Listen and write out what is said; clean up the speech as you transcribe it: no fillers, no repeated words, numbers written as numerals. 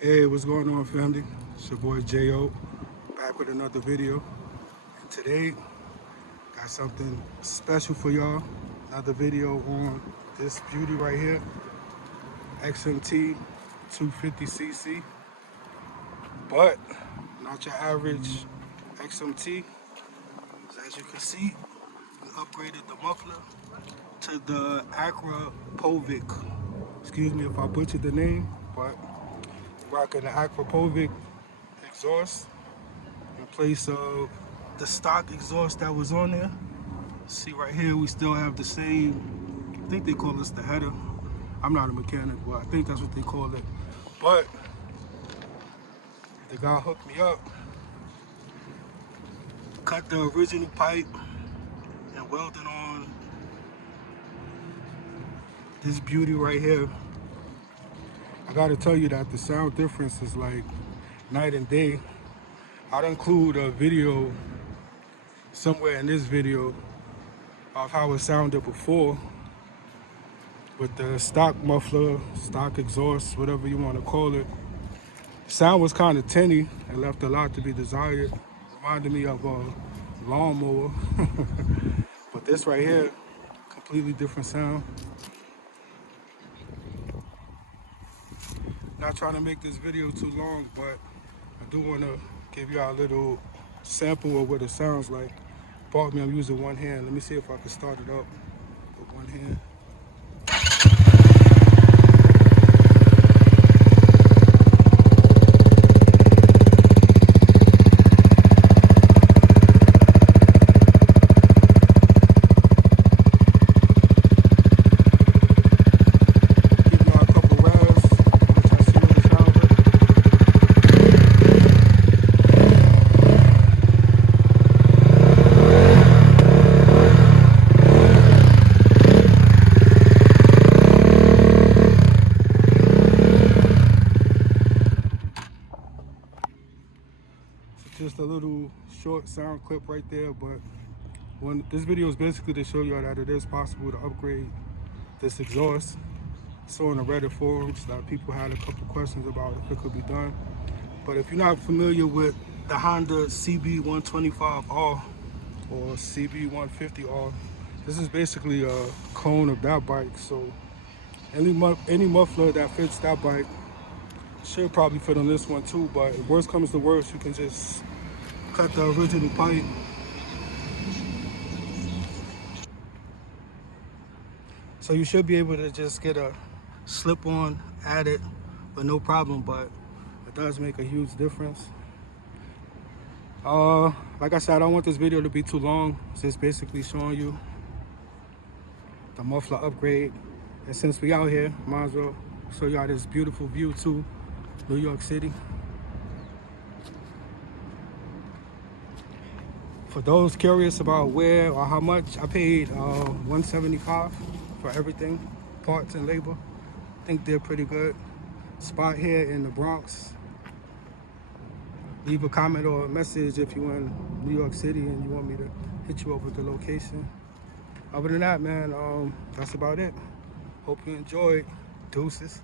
Hey, what's going on, family? It's your boy J.O. back with another video. And today, got something special for y'all. Another video on this beauty right here, XMT 250cc. But not your average XMT. As you can see, we upgraded the muffler to the Akrapovic. Excuse me if I butchered the name, but rocking the Akrapovic exhaust in place of the stock exhaust that was on there. See right here, we still have the same, I think they call this the header. I'm not a mechanic, but I think that's what they call it. But the guy hooked me up, cut the original pipe and welded on this beauty right here. I gotta tell you that the sound difference is like night and day. I'd include a video somewhere in this video of how it sounded before with the stock muffler, stock exhaust, whatever you want to call it. Sound was kind of tinny and left a lot to be desired. Reminded me of a lawnmower. But this right here, completely different sound. Not trying to make this video too long, but I do want to give y'all a little sample of what it sounds like. Pardon me, I'm using one hand. Let me see if I can start it up with one hand. Just a little short sound clip right there, but this video is basically to show y'all that it is possible to upgrade this exhaust. So in the Reddit forums that people had a couple questions about if it could be done. But if you're not familiar with the Honda CB125R or CB150R, this is basically a clone of that bike. So any muffler that fits that bike should probably fit on this one too, but if worst comes to worst, you can just cut the original pipe. So you should be able to just get a slip-on added with no problem, but it does make a huge difference. Like I said, I don't want this video to be too long. It's just basically showing you the muffler upgrade. And since we out here, might as well show y'all this beautiful view to New York City. For those curious about where or how much, I paid $175 for everything, parts and labor. I think they're pretty good. Spot here in the Bronx. Leave a comment or a message if you're in New York City and you want me to hit you up with the location. Other than that, man, that's about it. Hope you enjoyed. Deuces.